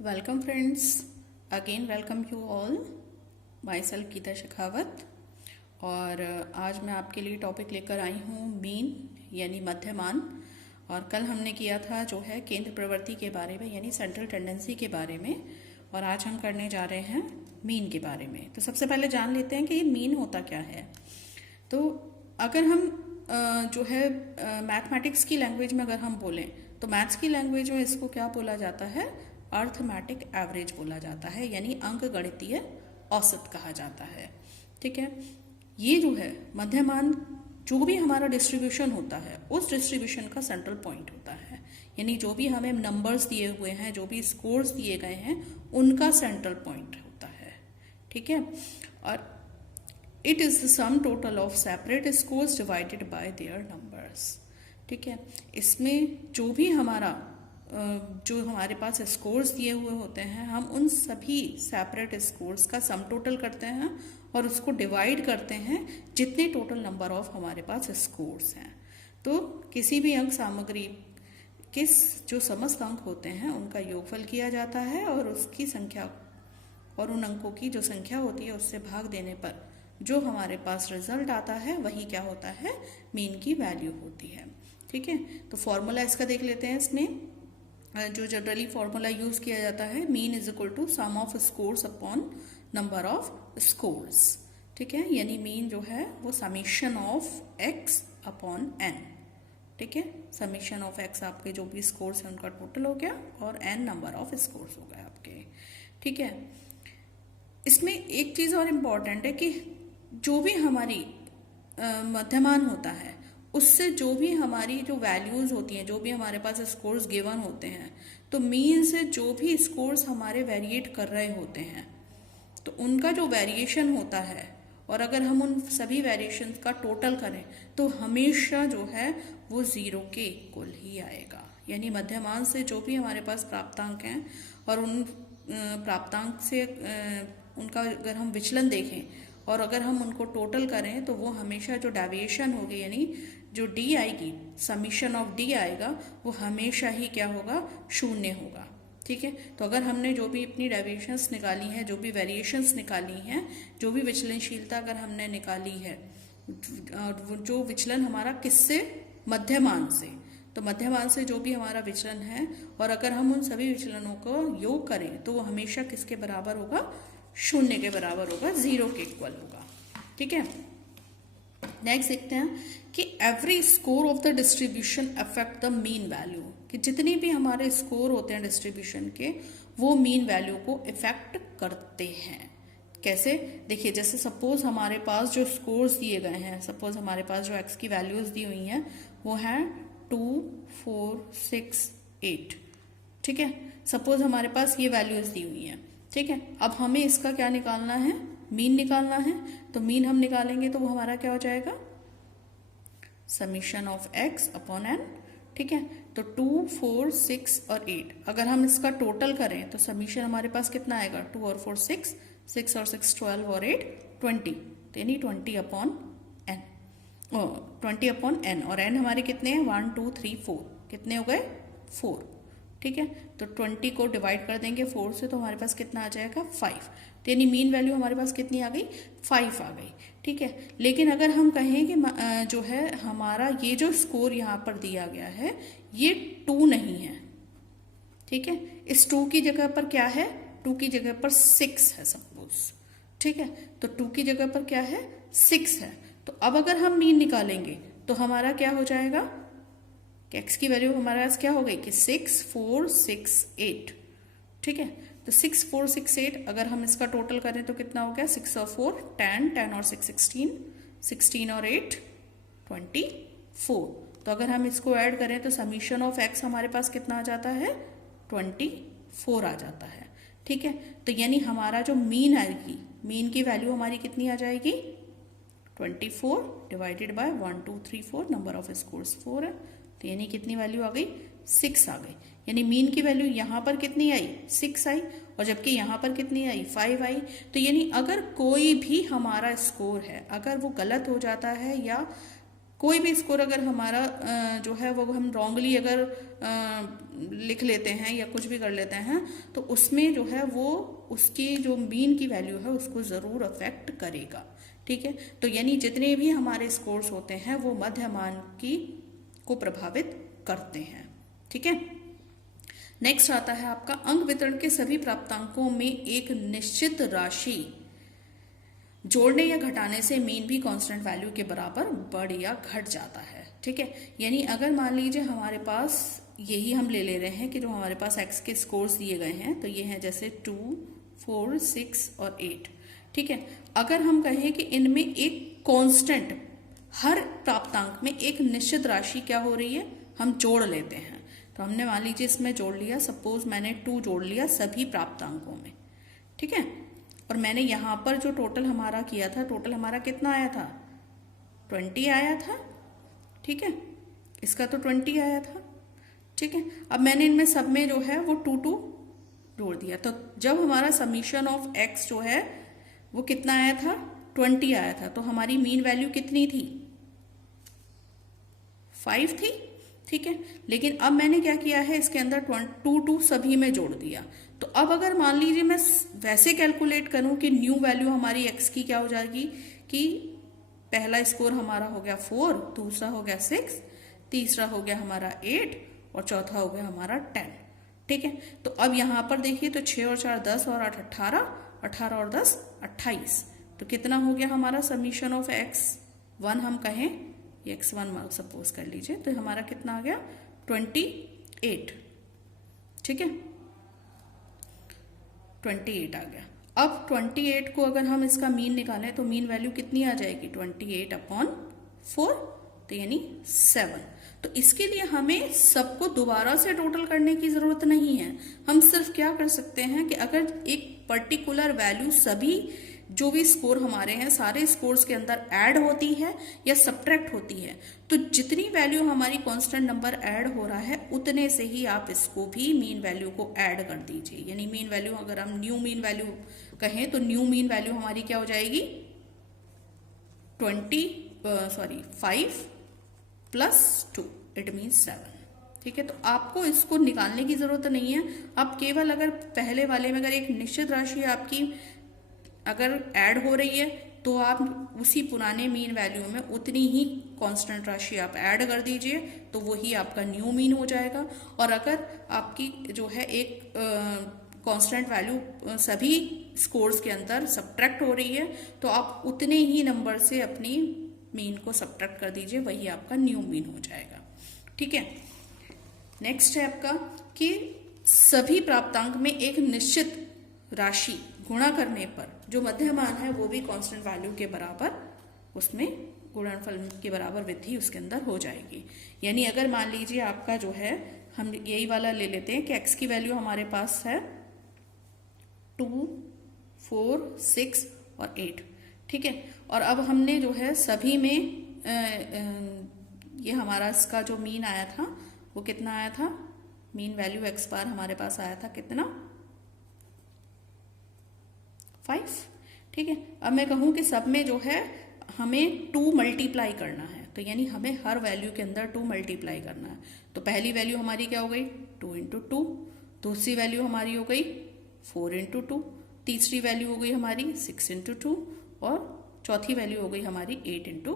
Welcome friends, again welcome you all. Myself Geeta Shekhawat. और आज मैं आपके लिए टॉपिक लेकर आई हूँ मीन यानी मध्यमान। और कल हमने किया था जो है केंद्र प्रवृत्ति के बारे में यानी सेंट्रल टेंडेंसी के बारे में, और आज हम करने जा रहे हैं मीन के बारे में। तो सबसे पहले जान लेते हैं कि ये मीन होता क्या है। तो अगर हम जो है मैथमेटिक्स की लैंग्वेज में अगर हम बोलें तो मैथ्स की लैंग्वेज में इसको क्या बोला जाता है, अर्थमेटिक एवरेज बोला जाता है, यानी अंक गणितीय औसत कहा जाता है। ठीक है, ये जो है मध्यमान जो भी हमारा डिस्ट्रीब्यूशन होता है उस डिस्ट्रीब्यूशन का सेंट्रल पॉइंट होता है, यानी जो भी हमें नंबर्स दिए हुए हैं, जो भी स्कोर्स दिए गए हैं, उनका सेंट्रल पॉइंट होता है। ठीक है, और it is the sum total of separate scores divided by there numbers. ठीक है, इसमें जो भी हमारा जो हमारे पास स्कोर्स दिए हुए होते हैं, हम उन सभी सेपरेट स्कोर्स का सम टोटल करते हैं और उसको डिवाइड करते हैं जितने टोटल नंबर ऑफ हमारे पास स्कोर्स हैं। तो किसी भी अंक सामग्री किस जो समस्त अंक होते हैं उनका योगफल किया जाता है और उसकी संख्या और उन अंकों की जो संख्या होती है उससे भाग देने पर जो हमारे पास रिजल्ट आता है वही क्या होता है, मीन की वैल्यू होती है। ठीक है, तो फॉर्मूला इसका देख लेते हैं। इसमें जो जनरली फॉर्मूला यूज किया जाता है, mean is equal to sum of scores upon number of scores. ठीक है, यानी मीन जो है वो summation of x upon n. ठीक है, समीशन ऑफ एक्स आपके जो भी स्कोर्स हैं उनका टोटल हो गया और एन नंबर ऑफ स्कोर्स हो गए आपके। ठीक है, इसमें एक चीज और इम्पॉर्टेंट है कि जो भी हमारी मध्यमान होता है उससे जो भी हमारी जो वैल्यूज होती हैं, जो भी हमारे पास स्कोर्स गिवन होते हैं, तो मीन से जो भी स्कोर्स हमारे वेरिएट कर रहे होते हैं तो उनका जो वेरिएशन होता है, और अगर हम उन सभी वेरिएशन का टोटल करें तो हमेशा जो है वो जीरो के इक्वल ही आएगा। यानी मध्यमान से जो भी हमारे पास प्राप्तांक हैं और उन प्राप्तांक से उनका अगर हम विचलन देखें और अगर हम उनको टोटल करें तो वो हमेशा जो डेविएशन होगी, यानी जो डी आएगी, समीशन ऑफ डी आएगा, वो हमेशा ही क्या होगा, शून्य होगा। ठीक है, तो अगर हमने जो भी अपनी डेविएशंस निकाली हैं, जो भी वेरिएशंस निकाली हैं, जो भी विचलनशीलता अगर हमने निकाली है, जो विचलन हमारा किससे, मध्यमान से, तो मध्यमान से जो भी हमारा विचलन है और अगर हम उन सभी विचलनों को योग करें तो वो हमेशा किसके बराबर होगा, शून्य के बराबर होगा, जीरो के इक्वल होगा। ठीक है, नेक्स्ट देखते हैं कि every score of the distribution affect the mean value, कि जितने भी हमारे स्कोर होते हैं डिस्ट्रीब्यूशन के वो मीन वैल्यू को इफेक्ट करते हैं। कैसे, देखिए, जैसे सपोज हमारे पास जो स्कोर्स दिए गए हैं, सपोज हमारे पास जो एक्स की वैल्यूज दी हुई हैं वो हैं 2, 4, 6, 8। ठीक है, सपोज हमारे पास ये वैल्यूज दी हुई हैं। ठीक है, अब हमें इसका क्या निकालना है, मीन निकालना है। तो मीन हम निकालेंगे तो वो हमारा क्या हो जाएगा, summation of x upon n. ठीक है, तो 2, 4, 6 और 8 अगर हम इसका टोटल करें तो समीशन हमारे पास कितना आएगा, 2 और 4 6, 6 और 6 12 और 8 20, तो यानी 20 अपॉन एन, 20 अपॉन एन, और एन हमारे कितने हैं, 1 2 3 4, कितने हो गए, 4। ठीक है, तो 20 को डिवाइड कर देंगे 4 से तो हमारे पास कितना आ जाएगा, 5। तो यानी मीन वैल्यू हमारे पास कितनी आ गई, 5 आ गई। ठीक है, लेकिन अगर हम कहें कि जो है हमारा ये जो स्कोर यहाँ पर दिया गया है ये 2 नहीं है। ठीक है, इस 2 की जगह पर क्या है, 2 की जगह पर 6 है सपोज। ठीक है, तो 2 की जगह पर क्या है, 6 है। तो अब अगर हम मीन निकालेंगे तो हमारा क्या हो जाएगा, एक्स की वैल्यू हमारे पास क्या हो गई कि 6, 4, 6, 8। ठीक है, तो 6, 4, 6, 8 अगर हम इसका टोटल करें तो कितना हो गया, 6 और 4 10, 10 और 6 16, 16 और 8 24। तो अगर हम इसको ऐड करें तो समीशन ऑफ एक्स हमारे पास कितना आ जाता है, 24 आ जाता है। ठीक है, तो यानी हमारा जो मीन आएगी, मीन की वैल्यू हमारी कितनी आ जाएगी, 24 divided by 1 2 3 4, number of scores 4 है, तो यानी कितनी वैल्यू आ गई, 6 आ गई। यानी मीन की वैल्यू यहाँ पर कितनी आई, 6 आई, और जबकि यहाँ पर कितनी आई, 5 आई। तो यानी अगर कोई भी हमारा स्कोर है अगर वो गलत हो जाता है या कोई भी स्कोर अगर हमारा जो है वो हम रॉन्गली अगर लिख लेते हैं या कुछ भी कर लेते हैं तो उसमें जो है वो उसकी जो मीन की वैल्यू है उसको ज़रूर अफेक्ट करेगा। ठीक है, तो यानी जितने भी हमारे स्कोर्स होते हैं वो मध्यमान की को प्रभावित करते हैं। ठीक है, नेक्स्ट आता है आपका अंक वितरण के सभी प्राप्तांकों में एक निश्चित राशि जोड़ने या घटाने से मीन भी कांस्टेंट वैल्यू के बराबर बढ़ या घट जाता है। ठीक है, यानी अगर मान लीजिए हमारे पास यही हम ले रहे हैं कि जो हमारे पास एक्स के स्कोर्स दिए गए हैं, तो ये हैं जैसे 2, 4, 6 और 8। ठीक है, अगर हम कहें कि इनमें एक कांस्टेंट हर प्राप्तांक में एक निश्चित राशि क्या हो रही है, हम जोड़ लेते हैं। तो हमने मान लीजिए इसमें जोड़ लिया, सपोज मैंने 2 जोड़ लिया सभी प्राप्तांकों में। ठीक है, और मैंने यहाँ पर जो टोटल हमारा किया था, टोटल हमारा कितना आया था, 20 आया था। ठीक है, इसका तो 20 आया था। ठीक है, अब मैंने इनमें सब में जो है वो 2 जोड़ दिया, तो जब हमारा समीशन ऑफ एक्स जो है वो कितना आया था, 20 आया था, तो हमारी मीन वैल्यू कितनी थी, 5 थी। ठीक है, लेकिन अब मैंने क्या किया है, इसके अंदर 2 सभी में जोड़ दिया। तो अब अगर मान लीजिए मैं वैसे कैलकुलेट करूं कि न्यू वैल्यू हमारी एक्स की क्या हो जाएगी कि पहला स्कोर हमारा हो गया 4, दूसरा हो गया 6, तीसरा हो गया हमारा 8 और चौथा हो गया हमारा 10। ठीक है, तो अब यहाँ पर देखिए तो 6 और 4 10 और 8 18, 18 और 10 28, तो कितना हो गया हमारा समीशन ऑफ x1 हम कहें, x1 सपोज कर लीजिए, तो हमारा कितना आ गया 28। ठीक है, 28 आ गया। अब 28 को अगर हम इसका मीन निकालें तो मीन वैल्यू कितनी आ जाएगी, 28/4, तो यानी 7। तो इसके लिए हमें सबको दोबारा से टोटल करने की जरूरत नहीं है। हम सिर्फ क्या कर सकते हैं कि अगर एक पर्टिकुलर वैल्यू सभी जो भी स्कोर हमारे हैं सारे स्कोर्स के अंदर ऐड होती है या सब्ट्रैक्ट होती है, तो जितनी वैल्यू हमारी कांस्टेंट नंबर ऐड हो रहा है उतने से ही आप इसको भी मीन वैल्यू को ऐड कर दीजिए। यानी मीन वैल्यू अगर हम न्यू मीन वैल्यू कहें तो न्यू मीन वैल्यू हमारी क्या हो जाएगी, 5 + 2 इट मीन्स 7। ठीक है, तो आपको इसको निकालने की जरूरत नहीं है। आप केवल अगर पहले वाले में अगर एक निश्चित राशि आपकी अगर ऐड हो रही है तो आप उसी पुराने मीन वैल्यू में उतनी ही कांस्टेंट राशि आप ऐड कर दीजिए, तो वही आपका न्यू मीन हो जाएगा। और अगर आपकी जो है एक कांस्टेंट वैल्यू सभी स्कोर्स के अंदर सब्ट्रैक्ट हो रही है तो आप उतने ही नंबर से अपनी मीन को सब्ट्रैक्ट कर दीजिए, वही आपका न्यू मीन हो जाएगा। ठीक है, नेक्स्ट है आपका कि सभी प्राप्तांक में एक निश्चित राशि गुणा करने पर जो मध्यमान है वो भी कांस्टेंट वैल्यू के बराबर उसमें गुणनफल के बराबर वृद्धि उसके अंदर हो जाएगी। यानी अगर मान लीजिए आपका जो है, हम यही वाला ले लेते हैं कि x की वैल्यू हमारे पास है 2, 4, 6 और 8। ठीक है, और अब हमने जो है सभी में ये हमारा इसका जो मीन आया था वो कितना आया था, मीन वैल्यू x बार हमारे पास आया था कितना, 5। ठीक है, अब मैं कहूं कि सब में जो है हमें 2 मल्टीप्लाई करना है, तो यानी हमें हर वैल्यू के अंदर 2 मल्टीप्लाई करना है। तो पहली वैल्यू हमारी क्या हो गई, 2 × 2, दूसरी वैल्यू हमारी हो गई 4 × 2, तीसरी वैल्यू हो गई हमारी 6 × 2 और चौथी वैल्यू हो गई हमारी 8 ×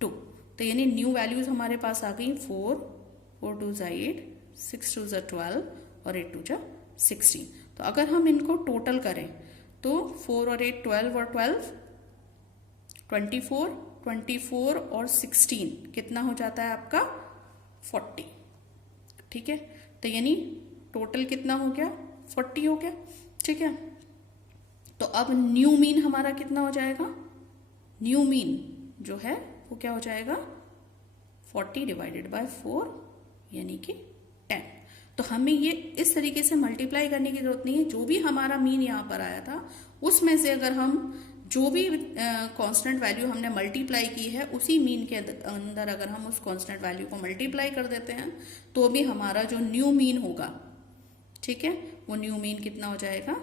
2। तो यानी न्यू वैल्यूज हमारे पास आ गई 4, 4 2 8, 6 2 12 और 8 2 16। तो अगर हम इनको टोटल करें तो 4 और 8 12 और 12 24, 24 और 16 कितना हो जाता है आपका 40। ठीक है, तो यानी टोटल कितना हो गया, 40 हो गया। ठीक है, तो अब न्यू मीन हमारा कितना हो जाएगा, न्यू मीन जो है वो क्या हो जाएगा 40 / 4 यानी कि 10। तो हमें ये इस तरीके से मल्टीप्लाई करने की जरूरत नहीं है। जो भी हमारा मीन यहाँ पर आया था उसमें से अगर हम जो भी कांस्टेंट वैल्यू हमने मल्टीप्लाई की है उसी मीन के अंदर अगर हम उस कांस्टेंट वैल्यू को मल्टीप्लाई कर देते हैं तो भी हमारा जो न्यू मीन होगा, ठीक है, वो न्यू मीन कितना हो जाएगा,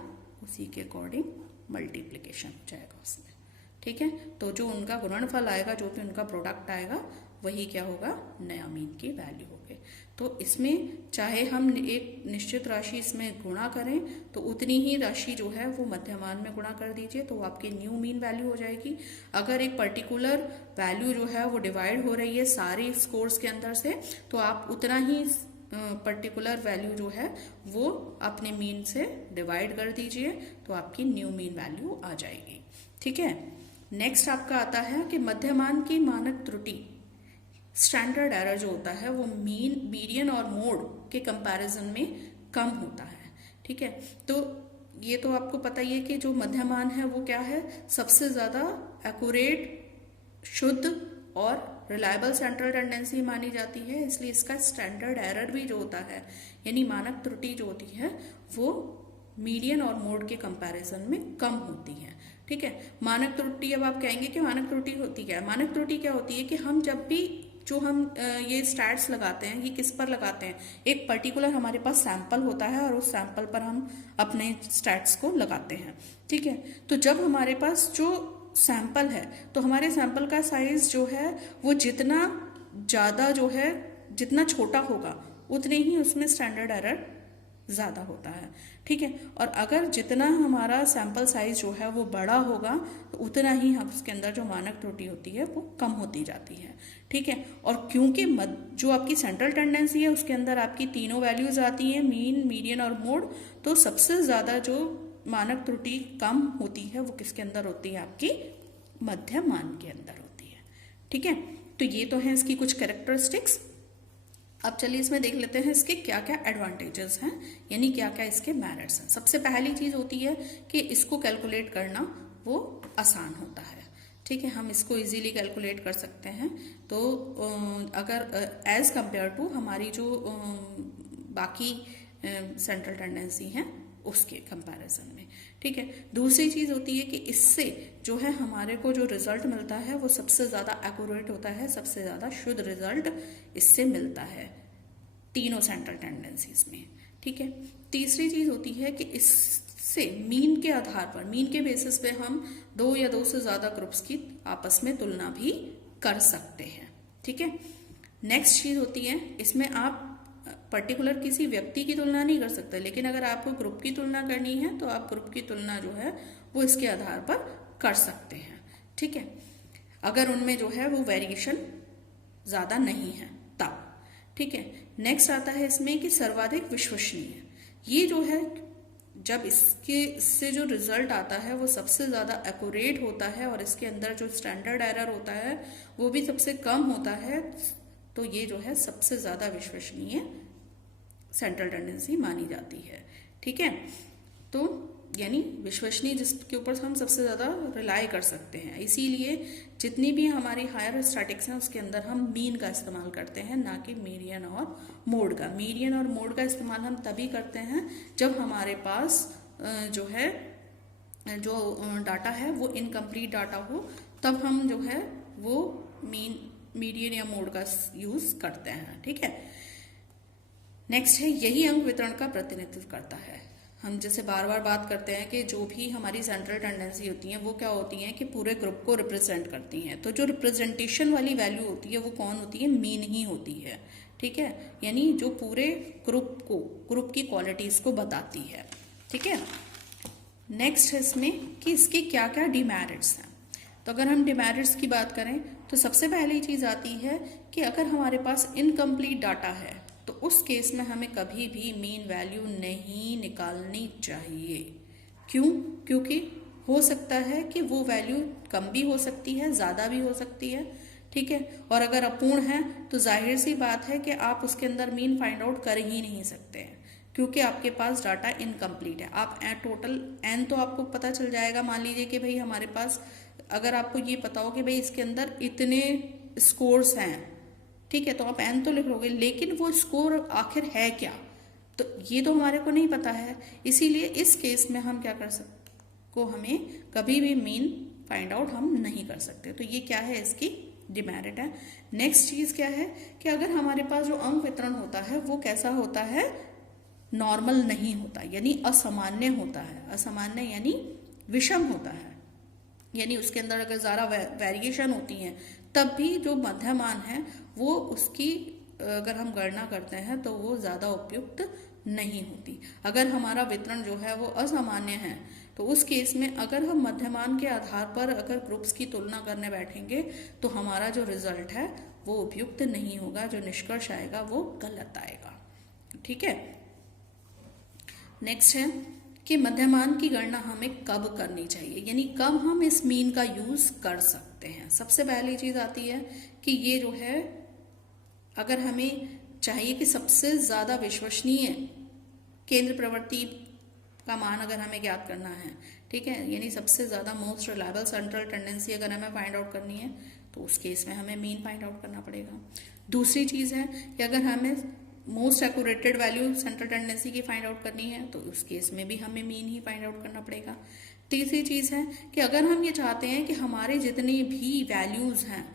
उसी के अकॉर्डिंग मल्टीप्लिकेशन हो जाएगा उसमें। ठीक है, तो जो उनका गुणनफल आएगा, जो भी उनका प्रोडक्ट आएगा वही क्या होगा, नया मीन की वैल्यू होगी। तो इसमें चाहे हम एक निश्चित राशि इसमें गुणा करें तो उतनी ही राशि जो है वो मध्यमान में गुणा कर दीजिए तो वो आपकी न्यू मीन वैल्यू हो जाएगी। अगर एक पर्टिकुलर वैल्यू जो है वो डिवाइड हो रही है सारे स्कोर्स के अंदर से, तो आप उतना ही पर्टिकुलर वैल्यू जो है वो अपने मीन से डिवाइड कर दीजिए तो आपकी न्यू मीन वैल्यू आ जाएगी। ठीक है, नेक्स्ट आपका आता है कि मध्यमान की मानक त्रुटि, स्टैंडर्ड एरर जो होता है वो मीन, मीडियन और मोड के कंपैरिजन में कम होता है। ठीक है, तो ये तो आपको पता ही है कि जो मध्यमान है वो क्या है, सबसे ज्यादा एक्यूरेट, शुद्ध और रिलायबल सेंट्रल टेंडेंसी मानी जाती है, इसलिए इसका स्टैंडर्ड एरर भी जो होता है यानी मानक त्रुटि जो होती है वो मीडियन और मोड के कंपैरिजन में कम होती है। ठीक है, मानक त्रुटि, अब आप कहेंगे कि मानक त्रुटि होती क्या है? मानक त्रुटि क्या होती है कि हम जब भी जो हम ये स्टैट्स लगाते हैं, ये किस पर लगाते हैं, एक पर्टिकुलर हमारे पास सैंपल होता है और उस सैंपल पर हम अपने स्टैट्स को लगाते हैं। ठीक है, तो जब हमारे पास जो सैंपल है तो हमारे सैंपल का साइज जो है वो जितना ज़्यादा जो है, जितना छोटा होगा उतने ही उसमें स्टैंडर्ड एरर ज़्यादा होता है। ठीक है, और अगर जितना हमारा सैंपल साइज जो है वो बड़ा होगा तो उतना ही हम उसके अंदर जो मानक त्रुटि होती है वो कम होती जाती है। ठीक है, और क्योंकि जो आपकी सेंट्रल टेंडेंसी है उसके अंदर आपकी तीनों वैल्यूज आती हैं, मीन, मीडियन और मोड, तो सबसे ज़्यादा जो मानक त्रुटि कम होती है वो किसके अंदर होती है, आपकी मध्यमान के अंदर होती है। ठीक है, तो ये तो है इसकी कुछ कैरेक्टरिस्टिक्स। अब चलिए इसमें देख लेते हैं इसके क्या क्या एडवांटेजेस हैं, यानी क्या क्या इसके मेरिट्स हैं। सबसे पहली चीज होती है कि इसको कैलकुलेट करना वो आसान होता है। ठीक है, हम इसको इजीली कैलकुलेट कर सकते हैं। तो अगर एज कंपेयर टू हमारी जो बाकी सेंट्रल टेंडेंसी हैं उसके कंपैरिजन में। ठीक है, दूसरी चीज होती है कि इससे जो है हमारे को जो रिजल्ट मिलता है वो सबसे ज्यादा एक्यूरेट होता है, सबसे ज्यादा शुद्ध रिजल्ट इससे मिलता है तीनों सेंट्रल टेंडेंसीज में। ठीक है, तीसरी चीज होती है कि इससे मीन के आधार पर, मीन के बेसिस पे हम दो या दो से ज्यादा ग्रुप्स की आपस में तुलना भी कर सकते हैं। ठीक है, नेक्स्ट चीज होती है इसमें आप पर्टिकुलर किसी व्यक्ति की तुलना नहीं कर सकते, लेकिन अगर आपको ग्रुप की तुलना करनी है तो आप ग्रुप की तुलना जो है वो इसके आधार पर कर सकते हैं। ठीक है, अगर उनमें जो है वो वेरिएशन ज्यादा नहीं है तब। ठीक है, नेक्स्ट आता है इसमें कि सर्वाधिक विश्वसनीय, ये जो है जब इससे जो रिजल्ट आता है वो सबसे ज्यादा एक्यूरेट होता है और इसके अंदर जो स्टैंडर्ड एरर होता है वो भी सबसे कम होता है, तो ये जो है सबसे ज्यादा विश्वसनीय सेंट्रल टेंडेंसी मानी जाती है। ठीक है, तो यानी विश्वसनीय जिसके ऊपर हम सबसे ज्यादा रिलाई कर सकते हैं, इसीलिए जितनी भी हमारी हायर स्टैटिक्स हैं उसके अंदर हम मीन का इस्तेमाल करते हैं, ना कि मीडियन और मोड का। मीडियन और मोड का इस्तेमाल हम तभी करते हैं जब हमारे पास जो है जो डाटा है वो इनकम्प्लीट डाटा हो, तब हम जो है वो मीडियन या मोड का यूज करते हैं। ठीक है, नेक्स्ट है यही अंक वितरण का प्रतिनिधित्व करता है। हम जैसे बार बार बात करते हैं कि जो भी हमारी सेंट्रल टेंडेंसी होती हैं वो क्या होती हैं कि पूरे ग्रुप को रिप्रेजेंट करती हैं, तो जो रिप्रेजेंटेशन वाली वैल्यू होती है वो कौन होती है, मीन ही होती है। ठीक है, यानी जो पूरे ग्रुप की क्वालिटीज को बताती है। ठीक है, नेक्स्ट है इसमें कि इसके क्या क्या डिमेरिट्स हैं। तो अगर हम डिमेरिट्स की बात करें तो सबसे पहली चीज आती है कि अगर हमारे पास इनकम्प्लीट डाटा है तो उस केस में हमें कभी भी मीन वैल्यू नहीं निकालनी चाहिए। क्यों? क्योंकि हो सकता है कि वो वैल्यू कम भी हो सकती है, ज्यादा भी हो सकती है। ठीक है, और अगर अपूर्ण है तो जाहिर सी बात है कि आप उसके अंदर मीन फाइंड आउट कर ही नहीं सकते हैं, क्योंकि आपके पास डाटा इनकम्प्लीट है। आप टोटल एन तो आपको पता चल जाएगा, मान लीजिए कि भाई हमारे पास, अगर आपको ये पता हो कि भाई इसके अंदर इतने स्कोर्स हैं, ठीक है, तो आप एन तो लिख लोगे, लेकिन वो स्कोर आखिर है क्या, तो ये तो हमारे को नहीं पता है। इसीलिए इस केस में हम क्या कर सकते को हमें कभी भी मीन फाइंड आउट हम नहीं कर सकते। तो ये क्या है, इसकी डिमेरिट है। नेक्स्ट चीज क्या है कि अगर हमारे पास जो अंक वितरण होता है वो कैसा होता है, नॉर्मल नहीं होता, यानी असामान्य होता है। असामान्य यानी विषम होता है, यानी उसके अंदर अगर ज़्यादा वेरिएशन होती है तब भी जो मध्यमान है वो उसकी अगर हम गणना करते हैं तो वो ज़्यादा उपयुक्त नहीं होती। अगर हमारा वितरण जो है वो असामान्य है तो उस केस में अगर हम मध्यमान के आधार पर अगर ग्रुप्स की तुलना करने बैठेंगे तो हमारा जो रिजल्ट है वो उपयुक्त नहीं होगा, जो निष्कर्ष आएगा वो गलत आएगा। ठीक है। नेक्स्ट है कि मध्यमान की गणना हमें कब करनी चाहिए, यानी कब हम इस मीन का यूज कर सकते हैं। सबसे पहली चीज आती है कि ये जो है अगर हमें चाहिए कि सबसे ज्यादा विश्वसनीय केंद्र प्रवृत्ति का मान अगर हमें ज्ञात करना है, ठीक है, यानी सबसे ज्यादा मोस्ट रिलायबल सेंट्रल टेंडेंसी अगर हमें फाइंड आउट करनी है तो उस केस में हमें मीन फाइंड आउट करना पड़ेगा। दूसरी चीज है कि अगर हमें मोस्ट एक्यूरेटेड वैल्यू सेंट्रल टेंडेंसी की फाइंड आउट करनी है तो उस केस में भी हमें मीन ही फाइंड आउट करना पड़ेगा। तीसरी चीज है कि अगर हम ये चाहते हैं कि हमारे जितने भी वैल्यूज हैं,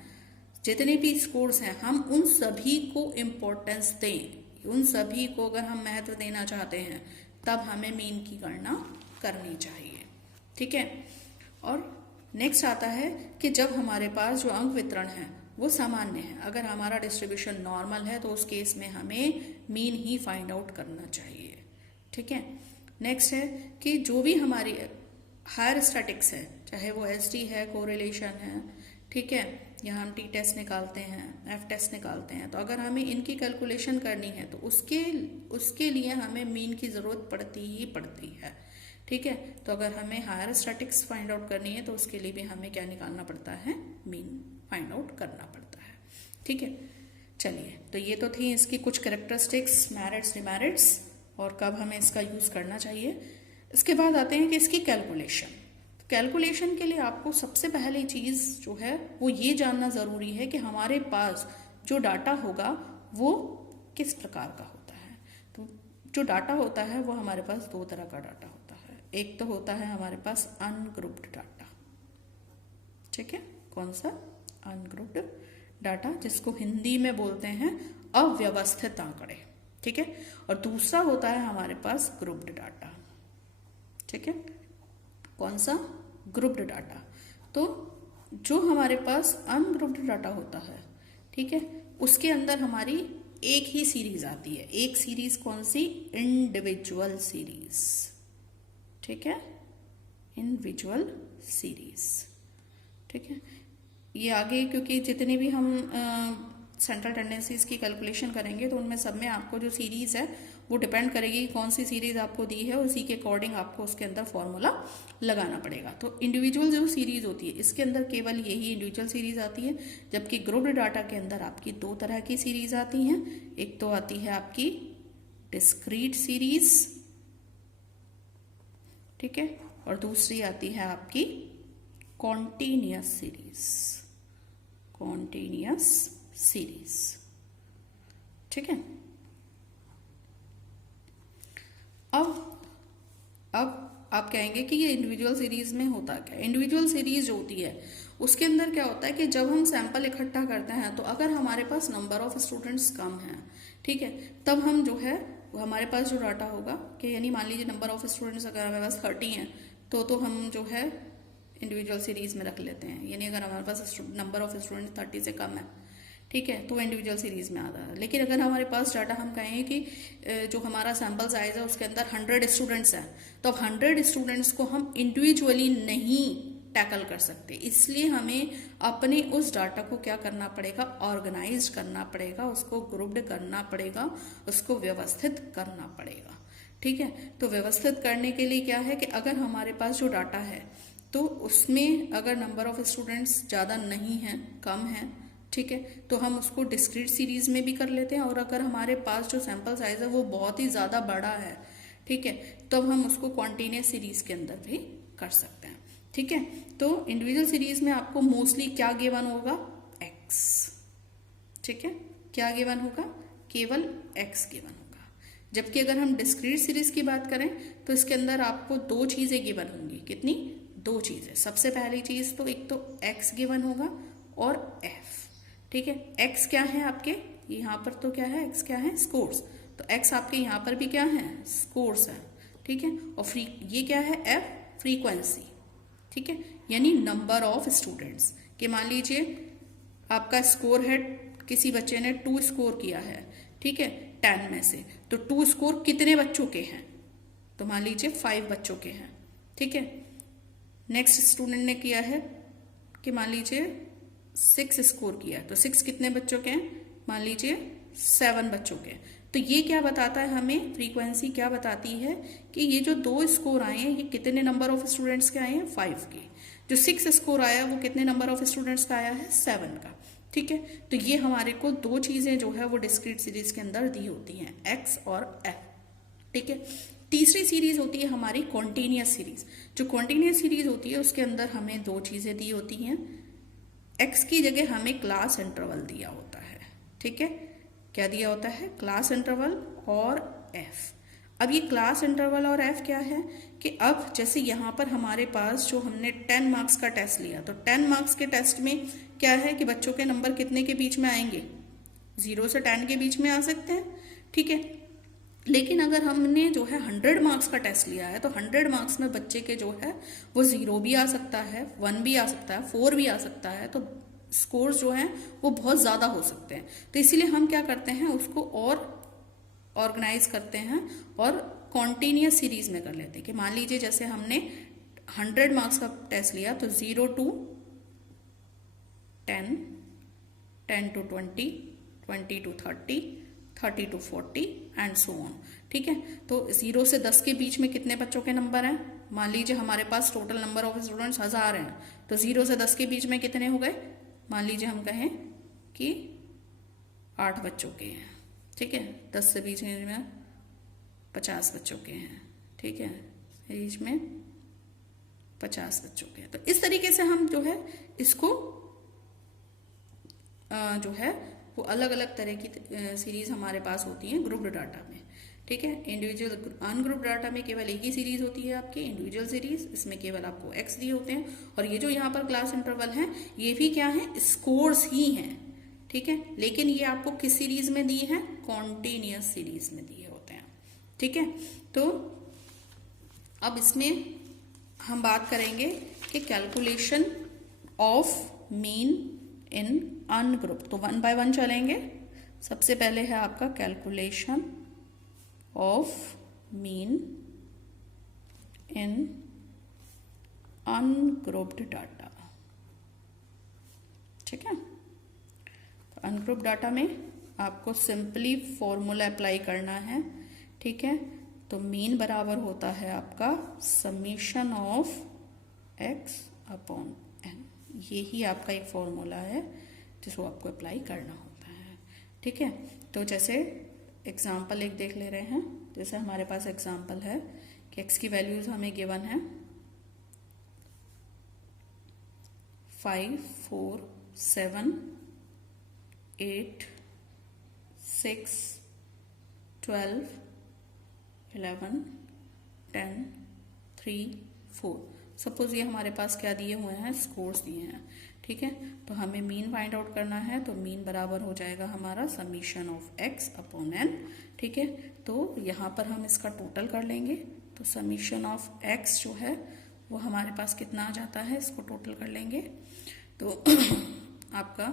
जितने भी स्कोर्स हैं, हम उन सभी को इम्पोर्टेंस दें, उन सभी को अगर हम महत्व देना चाहते हैं तब हमें मीन की गणना करनी चाहिए। ठीक है। और नेक्स्ट आता है कि जब हमारे पास जो अंक वितरण है वो सामान्य है, अगर हमारा डिस्ट्रीब्यूशन नॉर्मल है तो उस केस में हमें मीन ही फाइंड आउट करना चाहिए। ठीक है। नेक्स्ट है कि जो भी हमारी हायर स्टैटिक्स है, चाहे वो एसडी है, कोरिलेशन है, ठीक है, या हम टी टेस्ट निकालते हैं, एफ टेस्ट निकालते हैं, तो अगर हमें इनकी कैलकुलेशन करनी है तो उसके लिए हमें मीन की जरूरत पड़ती ही पड़ती है। ठीक है। तो अगर हमें हायर स्टैटिक्स फाइंड आउट करनी है तो उसके लिए भी हमें क्या निकालना पड़ता है, मीन फाइंड आउट करना पड़ता है। ठीक है। चलिए, तो ये तो थी इसकी कुछ कैरेक्टरिस्टिक्स, मेरिट्स, डिमेरिट्स और कब हमें इसका यूज करना चाहिए। इसके बाद आते हैं कि इसकी कैलकुलेशन। कैलकुलेशन के लिए आपको सबसे पहली चीज जो है वो ये जानना जरूरी है कि हमारे पास जो डाटा होगा वो किस प्रकार का होता है। तो जो डाटा होता है वो हमारे पास दो तरह का डाटा होता है। एक तो होता है हमारे पास अनग्रुप्ड डाटा, ठीक है, कौन सा, अनग्रुप्ड डाटा, जिसको हिंदी में बोलते हैं अव्यवस्थित आंकड़े। ठीक है। और दूसरा होता है हमारे पास ग्रुप्ड डाटा। ठीक है, कौन सा, ग्रुप्ड डाटा। तो जो हमारे पास अनग्रुप्ड डाटा होता है, ठीक है, उसके अंदर हमारी एक ही सीरीज आती है। एक सीरीज कौन सी, इंडिविजुअल सीरीज। ठीक है, इंडिविजुअल सीरीज। ठीक है। ये आगे क्योंकि जितने भी हम सेंट्रल टेंडेंसीज की कैलकुलेशन करेंगे तो उनमें सब में आपको जो सीरीज है वो डिपेंड करेगी कौन सी सीरीज आपको दी है, उसी के अकॉर्डिंग आपको उसके अंदर फॉर्मूला लगाना पड़ेगा। तो इंडिविजुअल जो सीरीज होती है इसके अंदर केवल यही इंडिविजुअल सीरीज आती है, जबकि ग्रुप्ड डाटा के अंदर आपकी दो तरह की सीरीज आती हैं। एक तो आती है आपकी डिस्क्रीट सीरीज, ठीक है, और दूसरी आती है आपकी कॉन्टिन्यूअस सीरीज, कॉन्टिन्यूअस सीरीज। ठीक है। अब आप कहेंगे कि ये इंडिविजुअल सीरीज में होता क्या है। इंडिविजुअल सीरीज जो होती है उसके अंदर क्या होता है कि जब हम सैंपल इकट्ठा करते हैं तो अगर हमारे पास नंबर ऑफ स्टूडेंट्स कम है, ठीक है, तब हम जो है हमारे पास जो डाटा होगा कि यानी मान लीजिए नंबर ऑफ स्टूडेंट्स अगर हमारे पास 30 हैं तो हम जो है इंडिविजुअल सीरीज में रख लेते हैं। यानी अगर हमारे पास नंबर ऑफ स्टूडेंट 30 से कम है, ठीक है, तो इंडिविजुअल सीरीज में आता है। लेकिन अगर हमारे पास डाटा हम कहें कि जो हमारा सैंपल साइज है उसके अंदर 100 स्टूडेंट्स हैं, तो अब 100 स्टूडेंट्स को हम इंडिविजुअली नहीं टैकल कर सकते, इसलिए हमें अपने उस डाटा को क्या करना पड़ेगा, ऑर्गेनाइज करना पड़ेगा, उसको ग्रुप्ड करना पड़ेगा, उसको व्यवस्थित करना पड़ेगा। ठीक है। तो व्यवस्थित करने के लिए क्या है कि अगर हमारे पास जो डाटा है तो उसमें अगर नंबर ऑफ स्टूडेंट्स ज़्यादा नहीं है, कम है, ठीक है, तो हम उसको डिस्क्रीट सीरीज में भी कर लेते हैं। और अगर हमारे पास जो सैंपल साइज है वो बहुत ही ज़्यादा बड़ा है, ठीक है, तब हम उसको कॉन्टिन्यूअस सीरीज के अंदर भी कर सकते हैं। ठीक है। तो इंडिविजुअल सीरीज में आपको मोस्टली क्या गिवन होगा, एक्स। ठीक है, क्या गिवन होगा, केवल एक्स गिवन होगा। जबकि अगर हम डिस्क्रीट सीरीज की बात करें तो इसके अंदर आपको दो चीजें गिवन होंगी। कितनी, दो चीजें। सबसे पहली चीज तो एक तो एक्स गिवन होगा और एफ। ठीक है। एक्स क्या है आपके यहाँ पर, तो क्या है, एक्स क्या है, स्कोर्स। तो एक्स आपके यहाँ पर भी क्या है, स्कोर्स है। ठीक है। और ये क्या है, एफ, फ्रीक्वेंसी। ठीक है, यानी नंबर ऑफ स्टूडेंट्स। कि मान लीजिए आपका स्कोर है, किसी बच्चे ने 2 स्कोर किया है, ठीक है, 10 में से, तो 2 स्कोर कितने बच्चों के हैं? तो मान लीजिए 5 बच्चों के हैं, ठीक है। नेक्स्ट स्टूडेंट ने किया है कि मान लीजिए 6 स्कोर किया है, तो 6 कितने बच्चों के हैं? मान लीजिए 7 बच्चों के। तो ये क्या बताता है हमें, फ्रीक्वेंसी क्या बताती है कि ये जो 2 स्कोर आए हैं ये कितने नंबर ऑफ स्टूडेंट्स के आए हैं? 5 के। जो 6 स्कोर आया वो कितने नंबर ऑफ स्टूडेंट्स का आया है? 7 का, ठीक है। तो ये हमारे को 2 चीजें जो है वो डिस्क्रीट सीरीज के अंदर दी होती हैं, एक्स और एफ, ठीक है। तीसरी सीरीज होती है हमारी कॉन्टिन्यूअस सीरीज। जो कॉन्टिन्यूअस सीरीज होती है उसके अंदर हमें 2 चीजें दी होती हैं, एक्स की जगह हमें क्लास इंटरवल दिया होता है, ठीक है। क्या दिया होता है? क्लास इंटरवल और एफ। अब ये क्लास इंटरवल और एफ क्या है कि अब जैसे यहाँ पर हमारे पास जो हमने 10 मार्क्स का टेस्ट लिया, तो 10 मार्क्स के टेस्ट में क्या है कि बच्चों के नंबर कितने के बीच में आएंगे? 0 से 10 के बीच में आ सकते हैं, ठीक है। लेकिन अगर हमने जो है 100 मार्क्स का टेस्ट लिया है तो 100 मार्क्स में बच्चे के जो है वो 0 भी आ सकता है, 1 भी आ सकता है, 4 भी आ सकता है, तो स्कोर्स जो हैं वो बहुत ज़्यादा हो सकते हैं। तो इसीलिए हम क्या करते हैं, उसको और ऑर्गेनाइज करते हैं और कॉन्टिन्यूअस सीरीज में कर लेते हैं कि मान लीजिए जैसे हमने 100 मार्क्स का टेस्ट लिया तो 0 to 10, 10 to 20, 20 to 30, 30 to 40 and so on, ठीक है। तो 0 से 10 के बीच में कितने बच्चों के नंबर हैं? मान लीजिए हमारे पास टोटल नंबर ऑफ स्टूडेंट्स 1000 हैं, तो 0 से 10 के बीच में कितने हो गए? मान लीजिए हम कहें कि 8 बच्चों के हैं, ठीक है। 10 से बीच में 50 बच्चों के हैं, ठीक है, बीच में 50 बच्चों के हैं। तो इस तरीके से हम जो है इसको जो है वो अलग अलग तरह की सीरीज हमारे पास होती हैं ग्रुप्ड डाटा में, ठीक है। इंडिविजुअल अनग्रुप्ड डाटा में केवल एक ही सीरीज होती है आपकी इंडिविजुअल सीरीज, इसमें केवल आपको एक्स दिए होते हैं, और ये जो यहाँ पर क्लास इंटरवल है ये भी क्या है? स्कोर्स ही हैं, ठीक है। लेकिन ये आपको किस सीरीज में दी है? कॉन्टिन्यूअस सीरीज में दिए होते हैं, ठीक है। तो अब इसमें हम बात करेंगे कि calculation of mean in ungroup. तो 1 by 1 चलेंगे। सबसे पहले है आपका calculation of mean in ungrouped data, ठीक है। तो अनग्रुप्ड डाटा में आपको सिंपली फॉर्मूला अप्लाई करना है, ठीक है। तो मीन बराबर होता है आपका summation of x upon n. ये ही आपका एक फॉर्मूला है जिसको आपको अप्लाई करना होता है, ठीक है। तो जैसे एग्जाम्पल एक देख ले रहे हैं, जैसे हमारे पास एग्जाम्पल है कि एक्स की वैल्यूज हमें गिवन है 5, 4, 7, 8, 6, 12, 11, 10, 3, 4। सपोज ये हमारे पास क्या दिए हुए हैं? स्कोर्स दिए हैं, ठीक है। तो हमें मीन फाइंड आउट करना है, तो मीन बराबर हो जाएगा हमारा summation of x upon n, ठीक है। तो यहाँ पर हम इसका टोटल कर लेंगे, तो समीशन ऑफ एक्स जो है वो हमारे पास कितना आ जाता है, इसको टोटल कर लेंगे। तो आपका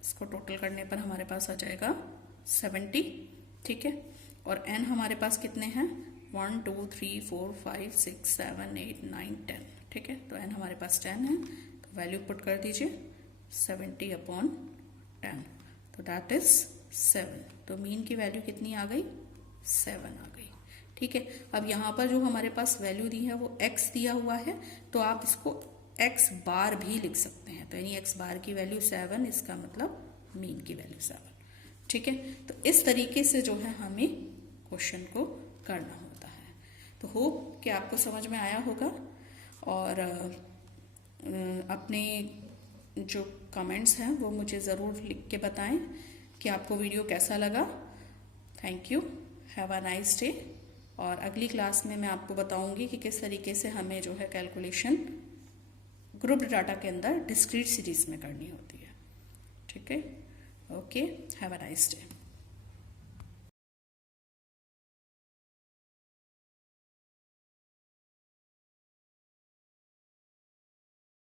इसको टोटल करने पर हमारे पास आ जाएगा 70, ठीक है। और एन हमारे पास कितने हैं? 1, 2, 3, 4, 5, 6, 7, 8, 9, 10, ठीक है। तो एन हमारे पास 10 है, तो वैल्यू पुट कर दीजिए 70 अपॉन 10, तो दैट इज 7। तो मीन की वैल्यू कितनी आ गई? 7 आ गई, ठीक है। अब यहाँ पर जो हमारे पास वैल्यू दी है वो x दिया हुआ है, तो आप इसको x बार भी लिख सकते हैं। तो यानी x बार की वैल्यू 7, इसका मतलब मीन की वैल्यू 7, ठीक है। तो इस तरीके से जो है हमें क्वेश्चन को करना होता है। तो होप कि आपको समझ में आया होगा, और अपने जो कमेंट्स हैं वो मुझे ज़रूर लिख के बताएं कि आपको वीडियो कैसा लगा। Thank you, have a nice day. और अगली क्लास में मैं आपको बताऊंगी कि किस तरीके से हमें जो है कैलकुलेशन ग्रुप्ड डाटा के अंदर डिस्क्रीट सीरीज में करनी होती है, ठीक है। Okay, have a nice day.